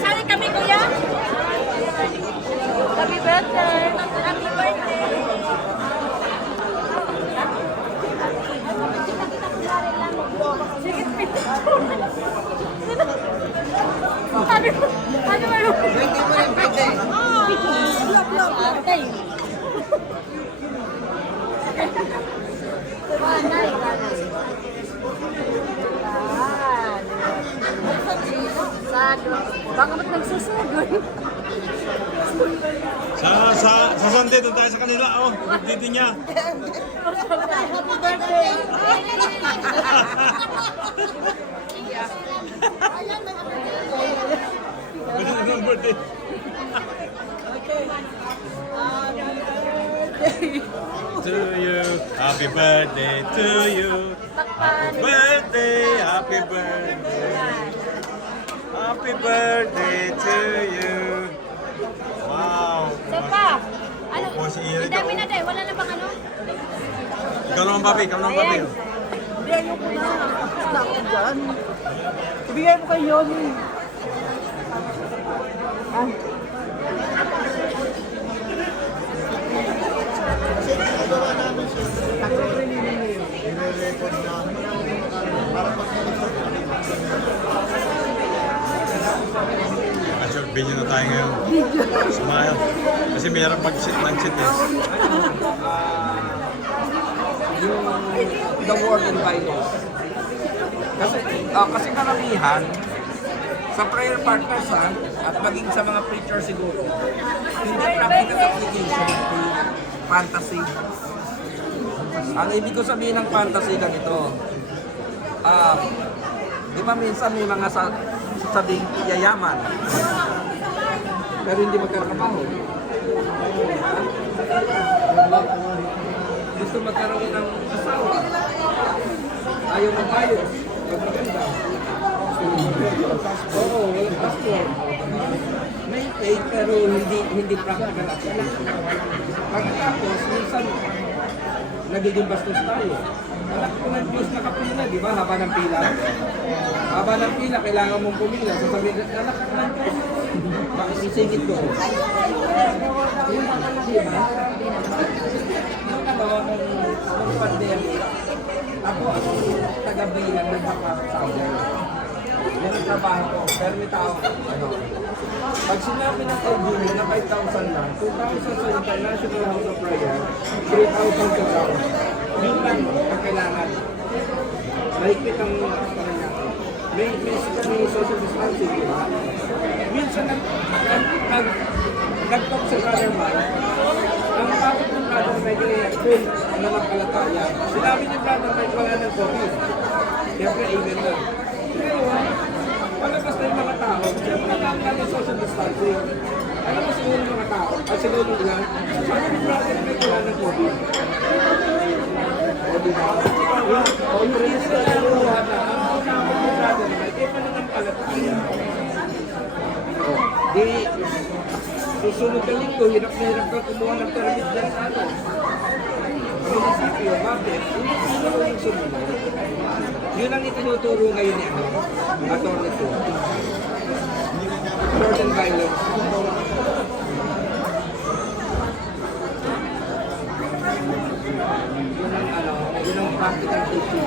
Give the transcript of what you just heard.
Sali kami, kuya. Happy birthday. Happy birthday. Sabi mo, ano ba yun? Birthday mo rin, birthday. Atay. Baka ba't nagsusugod? Sa Sunday, doon tayo sa kanila. Oh, dito niya. Happy birthday! Ano ang birthday? To you, happy birthday to you. Happy birthday, happy birthday. Happy birthday to you. Wow. Sapa! Ano? Oh, si Ira Ang dami na tayo. Wala na bang ano? Ikaw naman, papi. Ikaw naman, papi. Hindi, ayoko na. Ako dyan. Ibigay mo kay Yoni. Ah. Actually, video na tayo ngayon. Smile. Kasi mayroon mag-sit ng sit eh. Yung the word and Bibles. Kasi karamihan sa prayer partners at maging sa mga preacher siguro, hindi practical application to fantasy. Ang ibig ko sabihin ng fantasy ganito, di ba minsan may mga sabing yayaman, pero hindi magkatrabaho. Gusto magkaroon ng asawa, ayaw magbayos, magmaganda. Oo, walang passport. May faith pero hindi practical application. Pagkatapos, minsan nagiging bastos tayo. Anak ko ng Diyos nakapila, di ba? Haba ng pila. Haba ng pila, kailangan mong pumila. Sasabihin, anak ko ng Diyos. Bakit isingit ko? Di ba? Nung pandemic, ako ang taga-bilang nagpapasaway. Yan ang trabaho ko. Pero may tao, pag sinabi ng LGU na 5,000 lang, 2,000 sa International House of Prayer, 3,000 sa tao. Yun lang ang kailangan. Mahigpit ang pangyayari. May social distancing, di ba? Minsan nag-talk sa brother Mike, ang topic ng brother Mike ay full na magkalataya. Sinabi ni brother Mike wala ng COVID. Siyempre, amen na. Ngayon, palabas na yung mga tao, siyempre nagkakaroon ng social distancing. Alam mo siguro yung mga tao, at siguro lang, sabi ni brother Mike wala ng COVID. O diba? O yung release na yung luha na, ang unahan ni brother Mike, eh pananampalataya. Di, susunod ka linggo, hirap na hirap ka kumuha ng permit dyan sa ano. Munisipyo, bakit? Hindi mo yung sumunod. Yun ang itinuturo ngayon ni ano, Atty. Tu. Sword and violence. Yun ang ano, yun ang practical teaching.